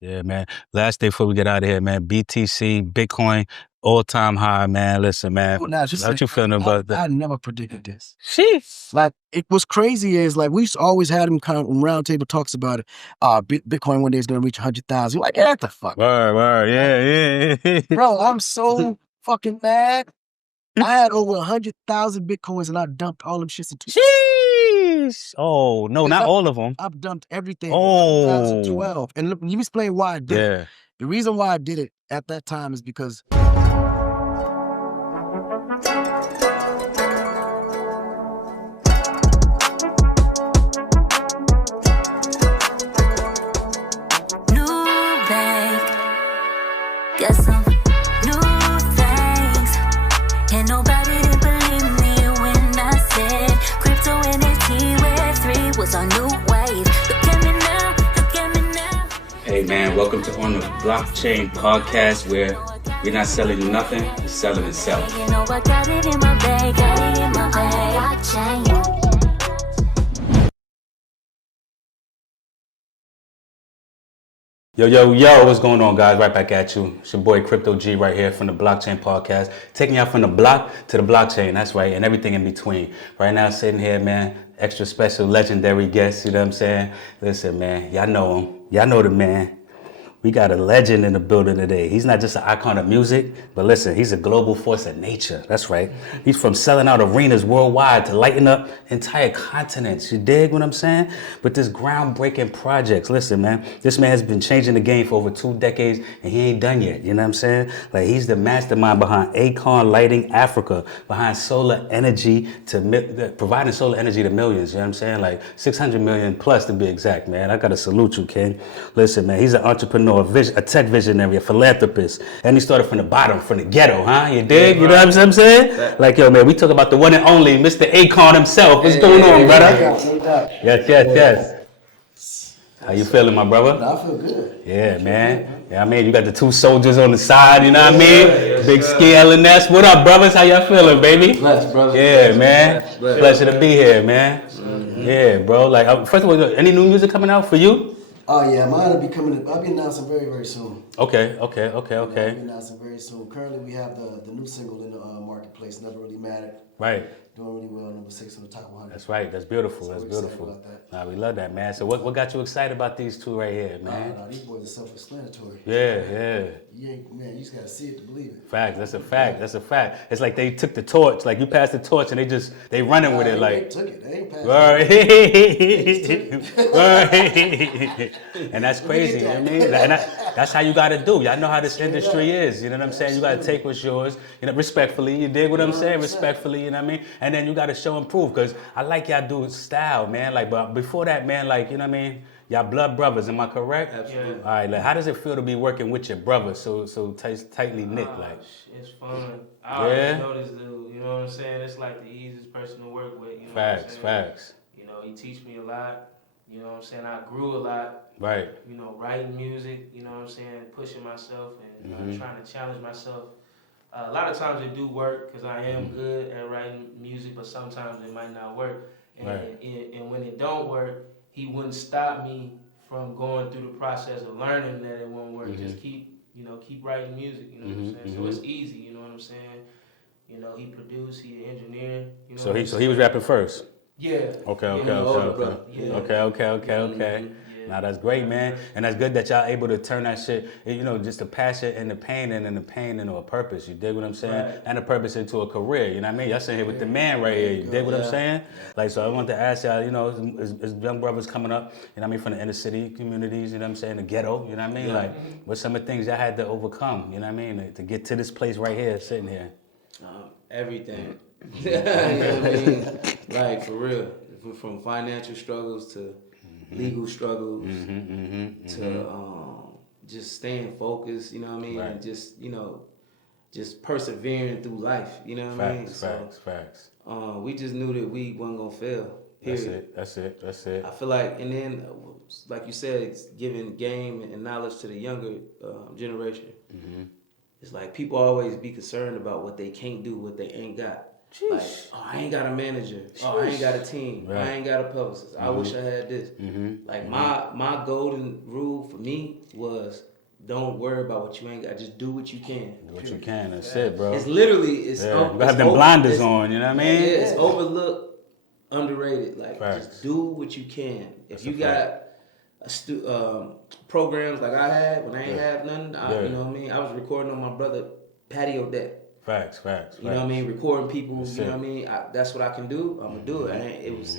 Yeah, man. Last day before we get out of here, man. BTC, Bitcoin, all-time high, man. Listen, man. Now, just How you feeling about that? I never predicted this. Sheesh. Like, it was crazy is like we always had him kind of roundtable talks about it. Bitcoin one day is gonna reach 100,000. Like, get the fuck. Word. Yeah. Bro, I'm so fucking mad. I had over 100,000 Bitcoins and I dumped all them shits into. Sheesh. Oh, no, not all of them. I've dumped everything. Oh. 2012. And let me explain why I did it. Yeah. The reason why I did it at that time is because got some new things, and nobody didn't believe me when I said crypto NFT Web3 was our new wave. Look at me now, look at me now. Hey man, welcome to On the Blockchain podcast, where we're not selling you nothing, we're selling itself. You know I got it in my bag, got it in my bag. Blockchain. Yo, what's going on, guys? Right back at you. It's your boy Crypto G right here from the Blockchain Podcast, taking y'all from the block to the blockchain, that's right, and everything in between. Right now, sitting here, man, extra special, legendary guest, you know what I'm saying? Listen, man, y'all know him. Y'all know the man. We got a legend in the building today. He's not just an icon of music, but listen, he's a global force of nature. That's right. He's from selling out arenas worldwide to lighting up entire continents. You dig what I'm saying? With this groundbreaking projects. Listen, man, this man has been changing the game for over 2 decades, and he ain't done yet. You know what I'm saying? Like, he's the mastermind behind Akon Lighting Africa, behind solar energy providing solar energy to millions. You know what I'm saying? Like 600 million plus to be exact, man. I gotta salute you, King. Listen, man, he's an entrepreneur, a tech visionary, a philanthropist, and he started from the bottom, from the ghetto, huh? You dig? You know what I'm saying? Like, yo, man, we talk about the one and only Mr. Akon himself. What's going on, brother? Yes. How you feeling, my brother? I feel good. Yeah, man. Yeah, I mean, you got the 2 soldiers on the side, you know what I mean? Big Ski, LNS. What up, brothers? How y'all feeling, baby? Blessed, brother. Yeah, man. Pleasure to be here, man. Yeah, bro. Like, first of all, any new music coming out for you? Oh yeah, mine will be coming. I'll be announcing very, very soon. Okay. I'll be announcing very soon. Currently, we have the new single in the marketplace. Never really mattered. Right. Doing really well. Number 6 on the top 100. That's right. That's beautiful. So That's we're excited beautiful. about that. Nah, we love that, man. So what got you excited about these 2 right here, man? These boys are self-explanatory. Yeah. You just gotta see it to believe it. Facts. That's a fact. It's like they took the torch. Like, you passed the torch and they running with it. Like, They took it. They ain't passed it. Word. And that's crazy. You know what I mean? And that's how you gotta do. Y'all know how this industry is. You know what I'm saying? You gotta take what's yours. You know, respectfully. You dig what I'm saying? Respectfully. You know what I mean? And then you gotta show and prove. Cause I like y'all do style, man. Like, but before that, man, like, you know what I mean? Y'all blood brothers, am I correct? Absolutely. All right, like, how does it feel to be working with your brother so tightly knit? Like, It's fun. I already know this dude. You know what I'm saying? It's like the easiest person to work with. You know facts. You know, he teach me a lot. You know what I'm saying? I grew a lot. Right. You know, writing music. You know what I'm saying? Pushing myself and trying to challenge myself. A lot of times it do work because I am good at writing music, but sometimes it might not work. And when it don't work, he wouldn't stop me from going through the process of learning that it won't work. Just keep writing music, you know what I'm saying? So it's easy, you know what I'm saying? You know, he produced, he an engineer. You know So he was rapping first? Yeah. Okay. Yeah. Now that's great, man. And that's good that y'all able to turn that shit, you know, just the passion and the pain and the pain into a purpose. You dig what I'm saying? Right. And a purpose into a career. You know what I mean? Y'all sitting here with the man right here. You dig what I'm saying? Like, so I want to ask y'all, you know, as young brothers coming up, you know what I mean, from the inner city communities, you know what I'm saying, the ghetto, you know what I mean? Like, what's some of the things y'all had to overcome, you know what I mean, to get to this place right here, sitting here? Everything. You know what I mean? Like, for real. From financial struggles to legal struggles to just staying focused, you know what I mean? Right. And just, you know, just persevering through life, you know what I mean? Facts. We just knew that we wasn't gonna fail. Period. That's it. I feel like, and then, like you said, it's giving game and knowledge to the younger generation. It's like people always be concerned about what they can't do, what they ain't got. Like, oh, I ain't got a manager. Oh, I ain't got a team. Right. I ain't got a publicist. I wish I had this. Like my golden rule for me was don't worry about what you ain't got. Just do what you can. Do what you can. That's it, bro. It's literally you have them blinders on. You know what I mean? Yeah, it's overlooked, underrated. Like just do what you can. If you got programs like I had when I ain't have nothing, you know what I mean. I was recording on my brother patio deck. Facts. You know what I mean? Recording people. You know what I mean? That's what I can do. I'm gonna do it. It was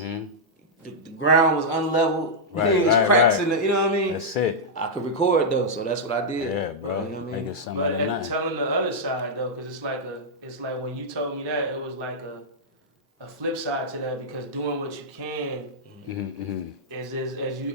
the ground was unleveled. It was cracks in the. You know what I mean? That's it. I could record though, so that's what I did. Yeah, bro. You know what I mean? Make it something But out of nothing. telling the other side though, because it's like when you told me that, it was like a flip side to that, because doing what you can.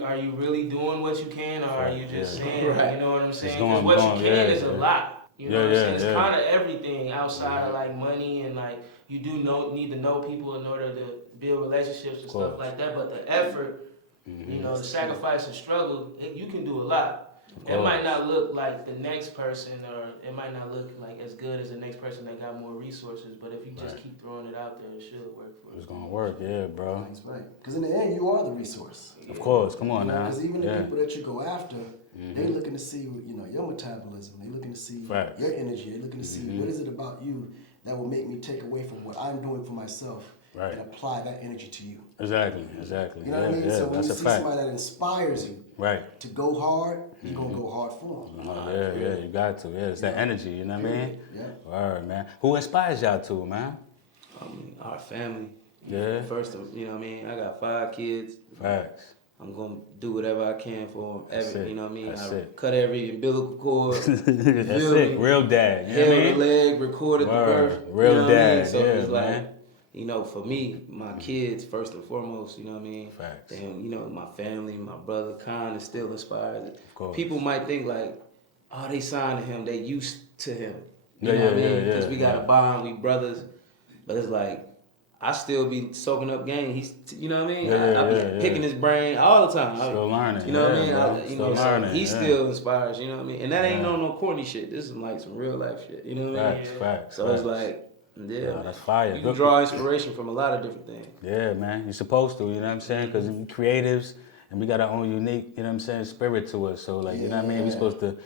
Are you really doing what you can, or are you just saying? You know what I'm saying? Because what you can is a lot. You know what I'm saying? It's kind of everything outside of like money, and like you do need to know people in order to build relationships and stuff like that. But the effort, you know, the sacrifice and struggle, you can do a lot. It might not look like the next person, or it might not look like as good as the next person that got more resources. But if you just keep throwing it out there, it should work for you. It's gonna work, yeah, bro. That's right. Because in the end, you are the resource. Of course, come on now. Because even the people that you go after, they looking to see, you know, your metabolism. They looking to see your energy. They looking to see what is it about you that will make me take away from what I'm doing for myself and apply that energy to you. Exactly. You know what I mean? So when you see somebody that inspires you to go hard, you're going to go hard for them. You got to. Yeah, it's that energy, you know what I mean? Yeah. Word, man. Who inspires y'all to, man? Our family. Yeah. First, you know what I mean? I got 5 kids. Facts. I'm going to do whatever I can for them. You know what I mean? I cut every umbilical cord. That's it. Real dad. You know what I mean? The leg, recorded the birth. Real you know dad. I mean? So it's like, man. you know, for me, my kids first and foremost, you know what I mean? Facts. Then, you know, my family, my brother, Con is still inspired. Of course. People might think like, oh, they signed to him, they used to him. You know what I mean? Because we got a bond, we brothers. But it's like, I still be soaking up game. He's, you know what I mean? I be picking his brain all the time. Still learning. You know what I mean? Still learning. So he still inspires. You know what I mean? And that ain't no corny shit. This is like some real life shit. You know what I mean? Facts. So it's like, that's fire. You can draw inspiration from a lot of different things. Yeah, man. You're supposed to. You know what I'm saying? Because we creatives and we got our own unique, you know what I'm saying, spirit to us. So like, you know what I mean? We're supposed to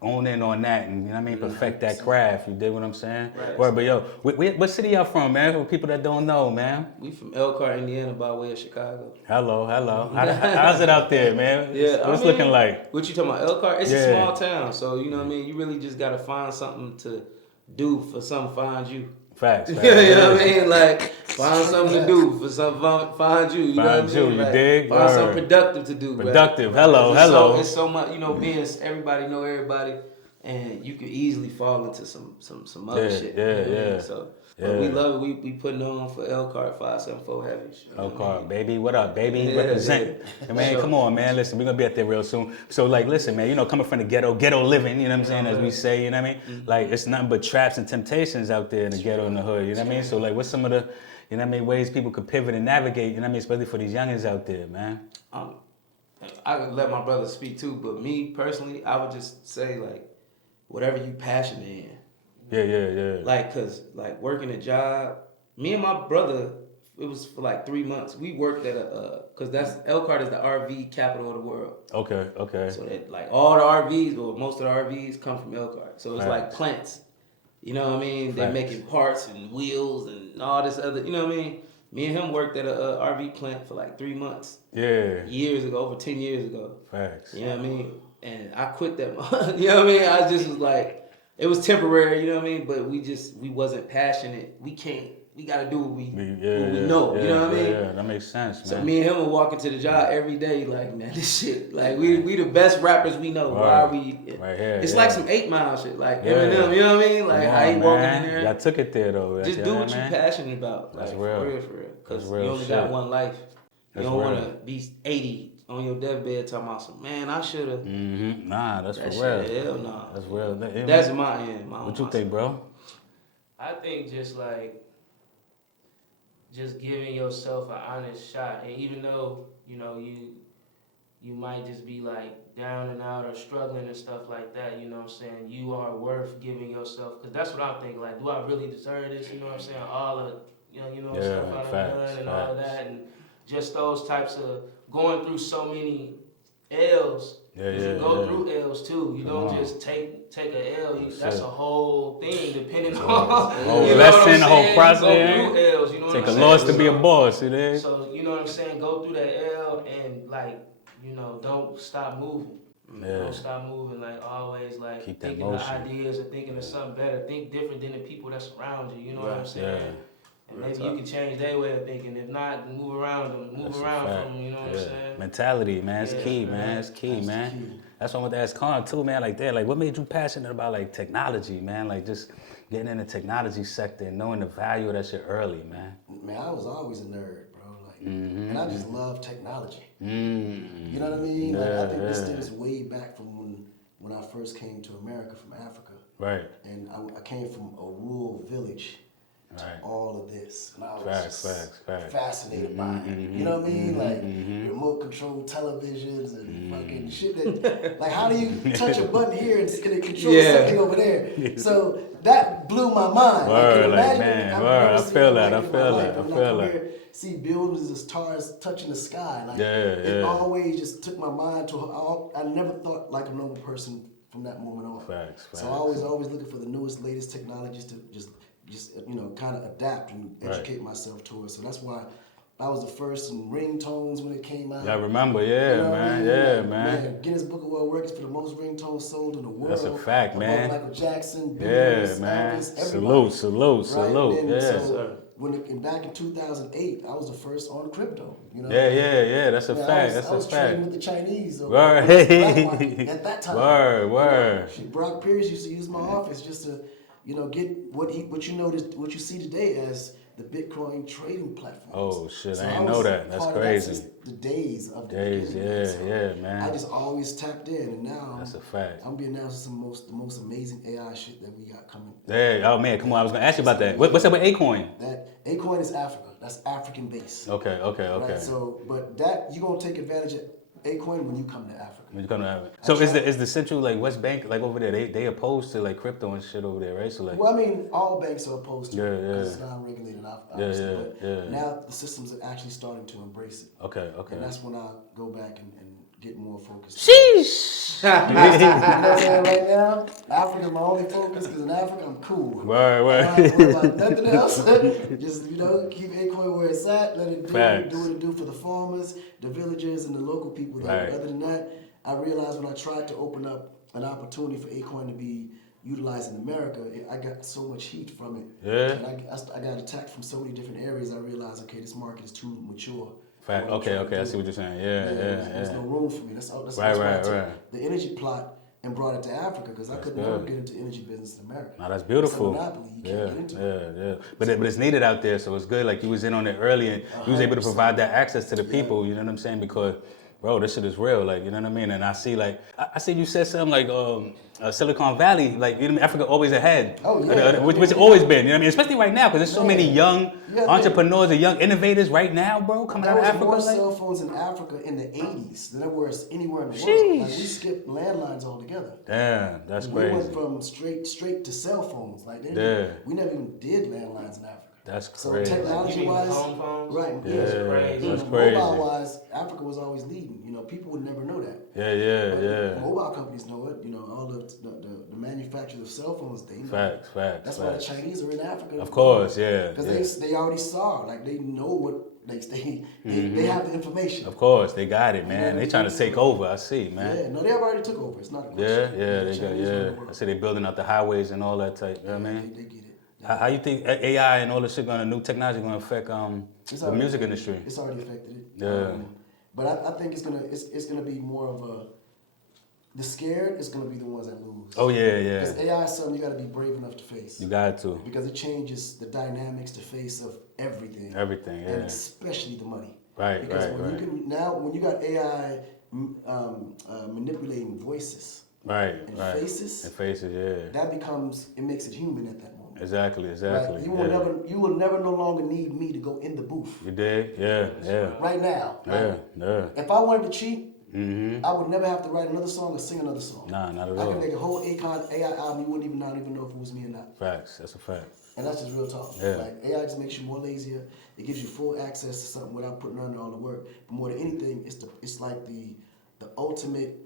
own in on that and, you know what I mean, perfect that craft. You dig what I'm saying? Right. Word, but yo, what city y'all from, man? For people that don't know, man. We from Elkhart, Indiana, by way of Chicago. Hello. How's it out there, man? What's looking like? What you talking about, Elkhart? It's a small town, so you know what I mean? You really just gotta find something to do for something find you. Facts. You know what I mean? Like, find something to do for something find you. You know what I mean? You dig? Find something productive to do. Productive. Right? Hello. It's so much, you know, being everybody know everybody, and you can easily fall into some other shit. You know what I mean? So we love it. We putting on for Elkhart 574 Heavy. Elkhart, baby. What up, baby? Represent. Yeah. Man, come on, man. Listen, we're gonna be out there real soon. So like, listen, man, you know, coming from the ghetto living, you know what I'm saying, as we say, you know what I mean? Like, it's nothing but traps and temptations out there in the ghetto in the hood, you know what I mean? So like, what's some of the, you know what I mean, ways people could pivot and navigate, you know what I mean, especially for these youngins out there, man? I could let my brother speak too, but me personally, I would just say like, whatever you passionate in. Yeah. Like, cause like working a job, me and my brother, it was for like 3 months. We worked at cause Elkhart is the RV capital of the world. Okay. So that like all the RVs, or most of the RVs come from Elkhart. So it's like plants. You know what I mean? They're making parts and wheels and all this other, you know what I mean? Me and him worked at a RV plant for like 3 months. Yeah. Years ago, over 10 years ago. Facts. You know what I mean? And I quit that. You know what I mean? I just was like, it was temporary, you know what I mean? But we wasn't passionate. We gotta do what we know. You know what I mean? Yeah, that makes sense, man. So me and him would walk into the job every day, like, man, this shit, like we the best rappers we know. Why are we? Right here. It's like some 8 Mile shit, like Eminem. You know what I mean? Like how he walking in there. Y'all took it there though. Just do what you're passionate about. That's like, real. For real. Because you only got one life. You don't want to be 80 on your deathbed talking about some, man, I should have. Nah, that's that for real. Shit, hell no. That's real. That's my end. What you think, bro? I think just giving yourself an honest shot. And even though, you know, you might just be like down and out or struggling and stuff like that, you know what I'm saying? You are worth giving yourself, because that's what I'm thinking, like, do I really deserve this, you know what I'm saying? All of, stuff I've done and all of that, and just those types of going through so many L's. You go through L's too. You don't just take a L. That's a whole thing, depending on whole lesson, the whole process. Go through L's. You know what I'm saying? Take a loss to be a boss. You know? So you know what I'm saying. Go through that L and like don't stop moving. Don't stop moving. Like always, like keep thinking of ideas or thinking of something better. Think different than the people that surround you. You know what I'm saying? And maybe you can change their way of thinking. If not, move around them. Move around from them, you know what I'm saying? Mentality, man. It's key, man. It's key, man. That's why I want to ask Akon too, man. Like that, like what made you passionate about like technology, man? Like just getting in the technology sector and knowing the value of that shit early, man. Man, I was always a nerd, bro. Like, and I just love technology. You know what I mean? Like, I think this stems way back from when I first came to America from Africa. Right. And I came from a rural village. To all of this, and I was fascinated by it. You know what I mean? Like remote control televisions and fucking shit. That like, how do you touch a button here and it's gonna control something over there? So that blew my mind. I feel that. See buildings as stars touching the sky. Like it always just took my mind to. I never thought like a normal person from that moment on. Facts. So I was always looking for the newest, latest technologies to just kind of adapt and educate myself to it. So that's why I was the first in ringtones when it came out. I remember, man. Guinness Book of World Records for the most ringtones sold in the world. That's a fact, man. Michael Jackson, Beatles, man. Elvis, everybody. Salute. Back in 2008, I was the first on crypto. You know? That's a fact. I was trading with the Chinese. Word. At that time. Word. Brock Pierce used to use my office just to get what you see today as the Bitcoin trading platforms. Oh shit, I didn't know that. That's crazy. The days of the man. I just always tapped in, and now that's a fact. I'm being announced the most amazing AI shit that we got coming. Oh man, come on! I was gonna ask you about that. What's up with Akon? That Akon is Africa. That's African based. Okay. Right? So, but that you gonna take advantage of Akon when you come to Africa. So is the central like West Bank like over there? They opposed to like crypto and shit over there, right? So like. Well, I mean, all banks are opposed to it because it's not regulated, obviously. But now the systems are actually starting to embrace it. Okay. And that's when I go back and get more focused. Sheesh. You know what I'm saying? Right now, Africa's my only focus because in Africa I'm cool. Right. I don't worry about nothing else. Just keep Akon where it's at. Let it do what it do for the farmers, the villagers, and the local people. Other than that, I realized when I tried to open up an opportunity for Akon to be utilized in America, I got so much heat from it. Yeah. And I got attacked from so many different areas. I realized, okay, this market is too mature. Fact. Okay. I see what you're saying. There's no room for me. That's why I took the energy plot and brought it to Africa because I could never get into energy business in America. No, that's beautiful. It's a monopoly. You can't get into it. But it's needed out there, so it's good. Like you was in on it early and you was able to provide that access to the people. You know what I'm saying? Because bro, this shit is real, like, you know what I mean? And I see, like, I see you said something like Silicon Valley, like, you know what I mean? Africa always ahead. Oh, yeah. Which it's always been, you know what I mean? Especially right now, because there's so many young entrepreneurs and young innovators right now, bro, coming out of Africa. There was more cell phones in Africa in the 80s than there was anywhere in the world. Like, we skipped landlines altogether. Damn, that's crazy. We went from straight to cell phones. Like, we never even did landlines in Africa. That's crazy. So technology-wise, right? That's crazy. Mobile-wise, Africa was always leading. You know, people would never know that. Yeah. Mobile companies know it. You know, all the manufacturers of cell phones, they know. Facts. That's why the Chinese are in Africa. Of course, because they already saw, like they know what they have the information. Of course, they got it, man. They trying to take over. I see, man. Yeah, no, they already took over. It's not a question. I see they building out the highways and all that type. You know what I mean? They get it. How you think AI and all this shit new technology gonna affect the music industry? It's already affected it. Yeah. But I think it's gonna be more of the scared is gonna be the ones that lose. Oh yeah. Because AI is something you gotta be brave enough to face. You got to. Because it changes the dynamics, the face of everything. Everything, yeah. And especially the money. Right. When you got AI manipulating voices. Right. Faces. And faces, yeah. It makes it human at that moment. Exactly. Right? You will never no longer need me to go in the booth. You did? Yeah. Right now. Yeah. If I wanted to cheat, I would never have to write another song or sing another song. Nah, not at I all. can make a whole Akon AI album. You wouldn't even know if it was me or not. Facts. That's a fact. And that's just real talk. Yeah. Like AI just makes you more lazier. It gives you full access to something without putting under all the work. But more than anything, it's like the ultimate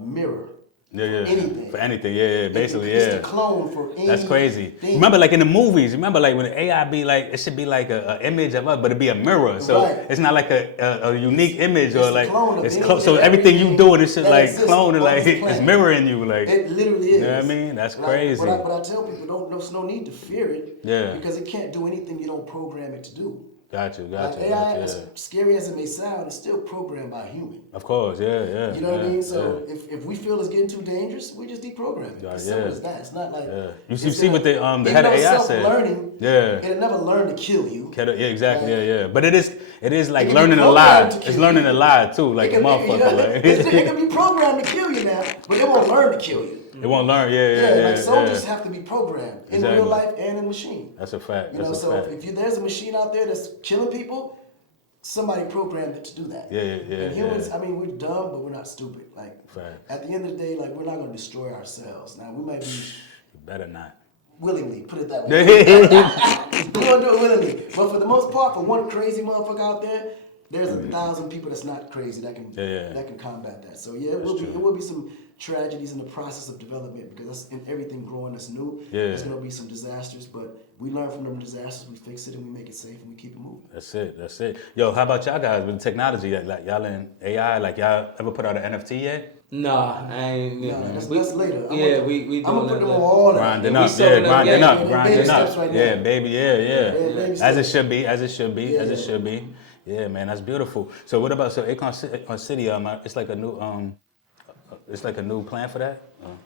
mirror. Yeah. Anything. For anything, yeah. Basically, It's the clone for anything. That's crazy. Remember, like in the movies, remember, like when the AI be like, it should be like an image of us, but it'd be a mirror. So it's not like a unique image or like it's so everything you do, it should like clone and like it's mirroring you, like it literally is. You know what I mean? That's crazy. But I tell people, there's no need to fear it. Yeah. Because it can't do anything you don't program it to do. Got you. Like AI, as scary as it may sound, it's still programmed by a human. Of course, yeah. You know what I mean? So if we feel it's getting too dangerous, we just deprogram it. As simple as that. It's not like you see what the head of AI said. Learning, it'll never learn to kill you. Yeah, exactly. Yeah. But it is like learning a lie. It's learning a lie too, like a motherfucker. It can be programmed to kill you now, but it won't learn to kill you. It won't learn, yeah. Like soldiers have to be programmed in real life and in machine. That's a fact. You know, so if there's a machine out there that's killing people, somebody programmed it to do that. Yeah. And humans, I mean, we're dumb, but we're not stupid. Like fact. At the end of the day, like we're not gonna destroy ourselves. Now we might be. You better not. Willingly, put it that way. We're gonna do it willingly, but for the most part, for one crazy motherfucker out there, there's 1,000 people that's not crazy that can combat that. So yeah, it will be some tragedies in the process of development because that's in everything growing that's new. There's gonna be some disasters, but we learn from them disasters, we fix it, and we make it safe, and we keep it moving. That's it. Yo, how about y'all guys with technology? Like y'all in AI? Like y'all ever put out an NFT yet? Nah, I ain't. Nah, that's later. We I'm gonna put them later. on all that. Grinding up, grinding up. Right Yeah, now. baby, yeah. As it should be. Yeah, man, that's beautiful. So what about Akon City? It's like a new plan for that.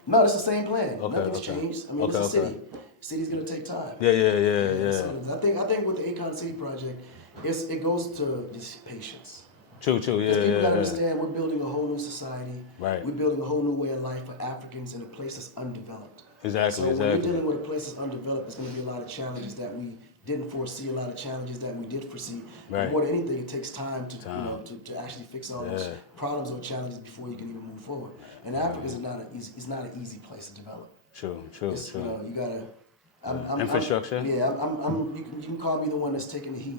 No, it's the same plan. Okay, Nothing's changed. I mean, it's a city. City's gonna take time. Yeah. So I think with the Akon City project, it goes to just patience. True. People gotta understand we're building a whole new society. Right. We're building a whole new way of life for Africans in a place that's undeveloped. Exactly. So when you're dealing with a place that's undeveloped, there's gonna be a lot of challenges that we didn't foresee, a lot of challenges that we did foresee. Right. More than anything, it takes time to actually fix all those problems or challenges before you can even move forward. And Africa is not an easy place to develop. True. You know, you gotta. Infrastructure. You can call me the one that's taking the heat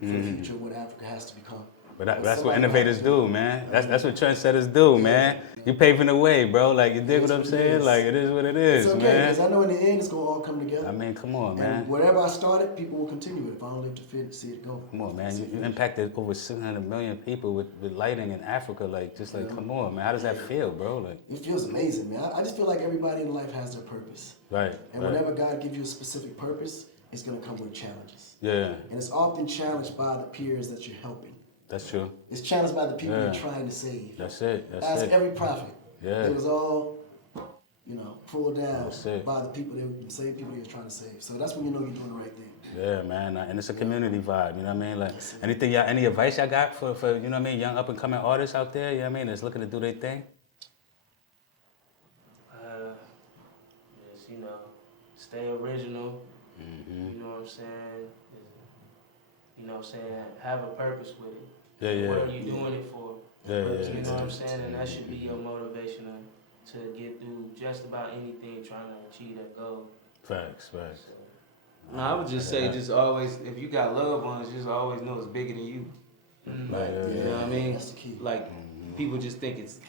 for the future of what Africa has to become. But that's what innovators do, man. That's what trendsetters do, man. You paving the way, bro. Like, you dig what I'm saying? Like, it is what it is, it's okay, man. because I know in the end it's gonna all come together. I mean, come on, And man. wherever I started, people will continue it if I don't live to see it go. Come on, man. You impacted over 600 million people with lighting in Africa. Like, come on, man. How does that feel, bro? Like, it feels amazing, man. I just feel like everybody in life has their purpose. Right. And whenever God gives you a specific purpose, it's gonna come with challenges. Yeah. And it's often challenged by the peers that you're helping. That's true. It's challenged by the people you're trying to save. That's it. Ask every prophet. Yeah. It was all, pulled down it. by the same people you're trying to save. So that's when you know you're doing the right thing. Yeah, man. And it's a community vibe, you know what I mean? Like, any advice y'all got for you know what I mean, young up and coming artists out there, you know what I mean, that's looking to do their thing? Just, stay original. You know what I'm saying? You know what I'm saying? Have a purpose with it. Yeah. What are you doing it for? Yeah. You know what I'm saying? And that should be your motivation to get through just about anything trying to achieve that goal. Facts. No, I would just say, just always, if you got loved ones, just always know it's bigger than you. Right. You know what I mean? That's the key. Like, people just think it's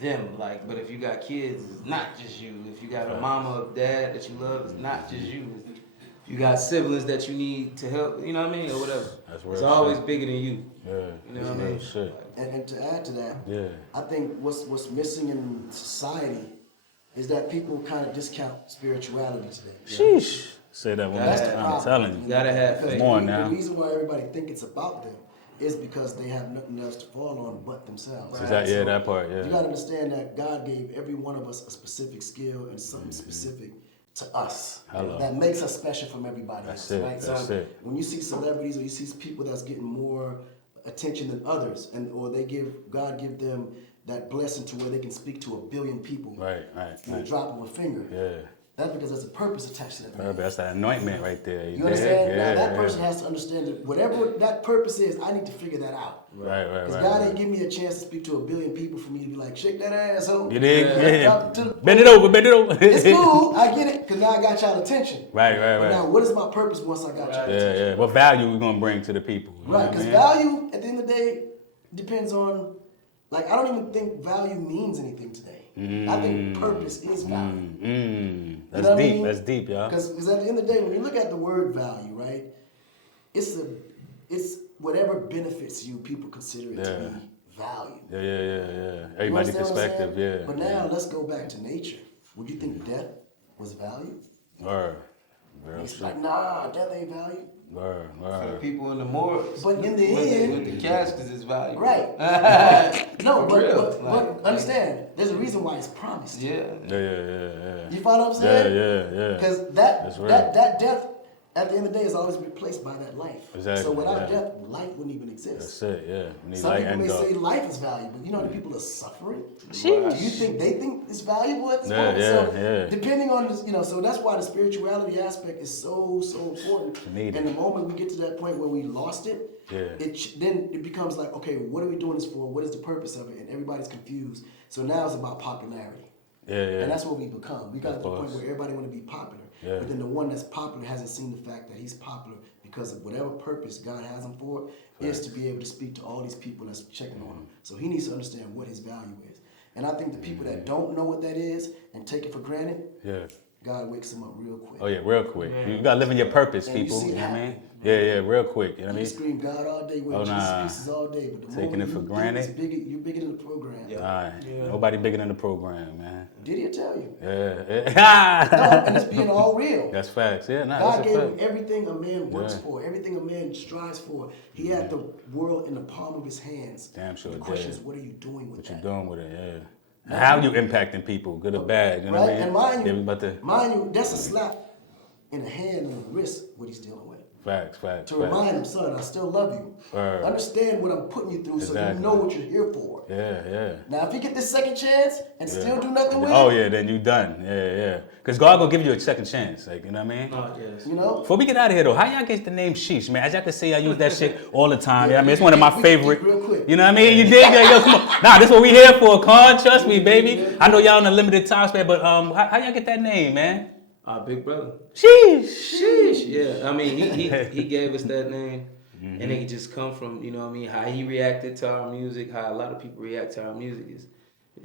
them, like, but if you got kids, it's not just you. If you got a mama or dad that you love, it's not just you. If you got siblings that you need to help, you know what I mean, or whatever. It's always bigger than you. Yeah. You know what I mean? Shit. And to add to that, Yeah. I think what's missing in society is that people kind of discount spirituality today. Sheesh. Say that one more That's the time. I'm problem. telling you. You gotta have faith. Come on now. The reason why everybody think it's about them is because they have nothing else to fall on but themselves. Right. That part, yeah. You gotta understand that God gave every one of us a specific skill and something specific to us that makes us special from everybody else. Right? That's it. When you see celebrities or you see people that's getting more attention than others, or God give them that blessing to where they can speak to 1 billion people. Right. In the drop of a finger. Yeah. That's because there's a purpose attached to that name. That's that anointment right there. You understand? Now that person has to understand that whatever that purpose is, I need to figure that out. Right. Because God ain't give me a chance to speak to 1 billion people for me to be like, shake that ass, ho. You dig? Yeah. Bend it over. It's cool, I get it, because now I got y'all attention. Right. But now, what is my purpose once I got y'all attention? Yeah. What value we gonna bring to the people? Right, because value, at the end of the day, depends on, like, I don't even think value means anything today. I think purpose is value. That's You know deep. what I mean? That's deep, y'all. Because at the end of the day, when you look at the word value, right, it's whatever benefits you, people consider it to be value. Yeah. You Everybody's understand what I'm perspective, saying? yeah. But now let's go back to nature. Would you think death was value? Word. It's like, nah, death ain't value. Word. For the people in the morgues. But in the end, with the caskets is valuable. right. No, For real. but understand, there's a reason why it's promised. Yeah. You follow what I'm saying? Yeah. Because that death, at the end of the day, is always replaced by that life. Exactly, So without yeah. death, life wouldn't even exist. That's it, yeah. We need Some light people and may dark. say life is valuable. You know the people are suffering? Sheesh. Do you think they think it's valuable at this Yeah, point? yeah, So yeah. depending on this, so that's why the spirituality aspect is so important. Needed. And the moment we get to that point where we lost it, Yeah. then it becomes like, okay, what are we doing this for? What is the purpose of it? And everybody's confused. So now it's about popularity. Yeah. And that's what we become. We got to the point course. where everybody want to be popular. Yeah. But then the one that's popular hasn't seen the fact that he's popular because of whatever purpose God has him for is to be able to speak to all these people that's checking on him. So he needs to understand what his value is. And I think the people that don't know what that is and take it for granted, God wakes them up real quick. Oh yeah, real quick. You gotta live in your purpose, And you people. see You it know what I happen. mean? Yeah, real quick. You know what I You mean? scream God all day, with Jesus pieces all day, but the Taking moment it for you granted. think you're bigger than the program. Alright. Nobody bigger than the program, man. Did he tell you? Yeah. No, and it's being all real. That's facts. Yeah, God that's gave a him fact. everything a man works for, everything a man strives for. He had the world in the palm of his hands. Damn sure The did. question is, what are you doing with What you that? doing with it? Yeah. And how you impacting people, good or bad? You know what I Right? mean? And mind Yeah, we you, about to that's a slap in the hand and the wrist, what he's dealing with. facts. To remind him, son, I still love you. Word. Understand what I'm putting you through so you Exactly. know what you're here for. Yeah. Now, if you get this second chance and still do nothing with Oh it, yeah, then you done. Yeah. Cause God gonna give you a second chance. Like, you know what I mean? Oh, yes. you know? Before we get out of here though, how y'all get the name Sheesh, man? As y'all can see, I use that shit all the time. You know what I mean? It's one of my We favorite. real quick. You know what I mean? You dig? Like, yo, come on. Nah, this is what we here for, Con. Trust me, baby. I know y'all on a limited time span, but how y'all get that name, man? Our big brother. Sheesh. Sheesh. Yeah, I mean, he gave us that name, and it just come from, you know what I mean, how he reacted to our music, how a lot of people react to our music is,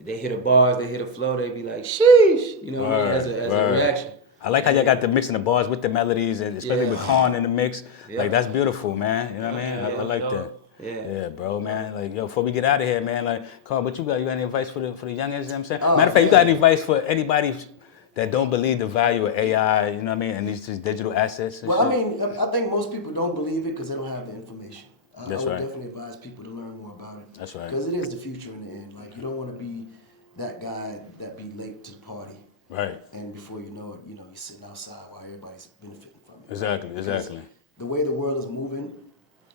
they hear the bars, they hear the flow, they be like, sheesh, you know what I mean, as a reaction. I like how y'all got the mixing the bars with the melodies, and especially with Con in the mix. Yeah. Like, that's beautiful, man. You know what I mean? I like that. Yeah, bro, man. Like, yo, before we get out of here, man, like, Con, what you got? You got any advice for the youngins? You know what I'm saying? Matter of fact, you got any advice for anybody that don't believe the value of AI, you know what I mean, and these digital assets? And Well, shit? I mean, I think most people don't believe it because they don't have the information. I would right. definitely advise people to learn more about it. That's right. Because it is the future in the end. Like, you don't want to be that guy that be late to the party. Right. And before you know it, you're sitting outside while everybody's benefiting from it. Exactly. Because the way the world is moving,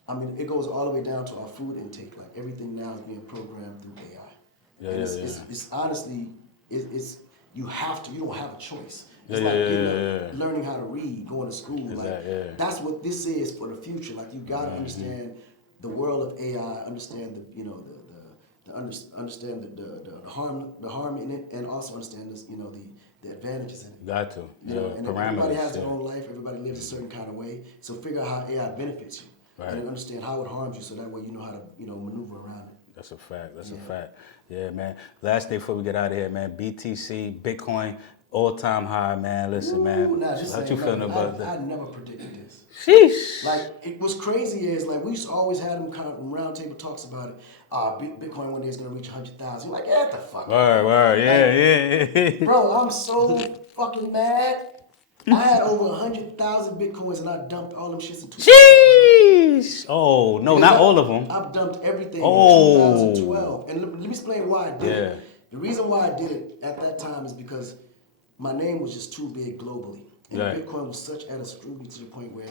I mean, it goes all the way down to our food intake. Like, everything now is being programmed through AI. It's honestly, you don't have a choice. It's learning how to read, going to school. That's what this is for the future. Like, you gotta understand the world of AI, understand understand the harm in it, and also understand this, the advantages in it. Got to. And everybody has their own life. Everybody lives a certain kind of way. So figure out how AI benefits you, and then understand how it harms you, so that way you know how to maneuver around it. That's a fact. That's a fact. Yeah, man. Last day before we get out of here, man. BTC, Bitcoin, all-time high, man. Listen, man. How you feeling about that? I never predicted this. Sheesh. Like, what's crazy is, like, we used to always have them kind of round table talks about it. Bitcoin one day is gonna reach 100,000. You're like, get the fuck. Word. Yeah. Bro, I'm so fucking mad. I had over 100,000 Bitcoins and I dumped all them shits in 2012. Sheesh. Oh, no, not all of them. I've dumped everything Oh. in 2012. And let me explain why I did it. The reason why I did it at that time is because my name was just too big globally. And Bitcoin was such at a scrutiny to the point where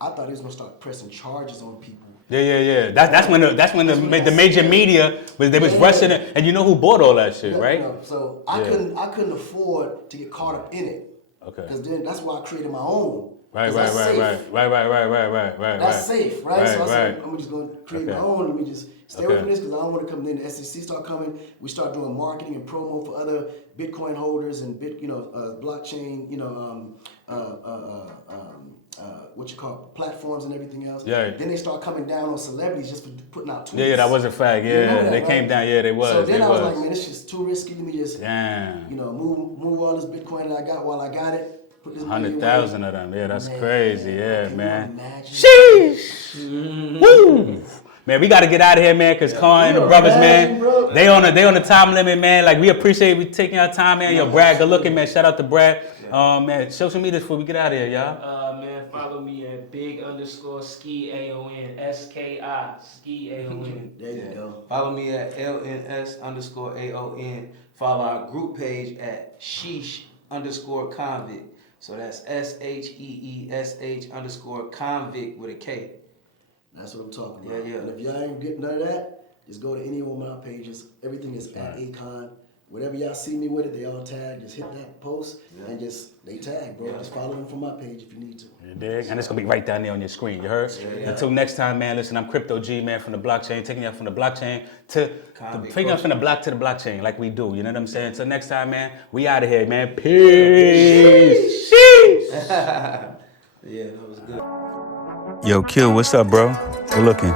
I thought it was gonna start pressing charges on people. Yeah. That's when the major media was rushing it, and you know who bought all that shit, right? So I couldn't afford to get caught up in it. Okay. Because then that's why I created my own. Right. That's safe. That's safe, right? So I said, I'm just going to create my Okay. own. Let me just stay with this because I don't want to come in. The SEC start coming. We start doing marketing and promo for other Bitcoin holders and blockchain, platforms and everything else. Yeah. Then they start coming down on celebrities just for putting out tweets. Yeah, that was a fact. Yeah, they came down. Yeah, they was. So then I was like, man, it's just too risky. Let me just, damn. move all this Bitcoin that I got while I got it. Put this money 100,000 away. of them. Yeah, that's Man, crazy. Yeah, can you man. imagine? Sheesh. Woo. Man, we got to get out of here, man, because Khan and the brothers, man, they on the time limit, man. Like, we appreciate you taking our time, man. Yo, Brad, good looking, man. Shout out to Brad. Man, social media before we get out of here, y'all. Man, follow me at big_ski AON SKI ski AON. There you go. Follow me at LNS_AON. Follow our group page at SHEESH_convict. So that's SHEESH_convict with a K. That's what I'm talking about. Yeah. And if y'all ain't getting none of that, just go to any one of my pages. Everything is at Akon. Whatever y'all see me with it, they all tag. Just hit that post and they tag, bro. Just follow them from my page if you need to. You dig? And it's going to be right down there on your screen, you heard? Yeah. Until next time, man, listen, I'm Crypto G, man, from the blockchain, taking you from the blockchain to taking us from the block to the blockchain, like we do, you know what I'm saying? Until next time, man, we out of here, man. Peace. Yeah, that was good. Yo, Kill, what's up, bro? Good looking.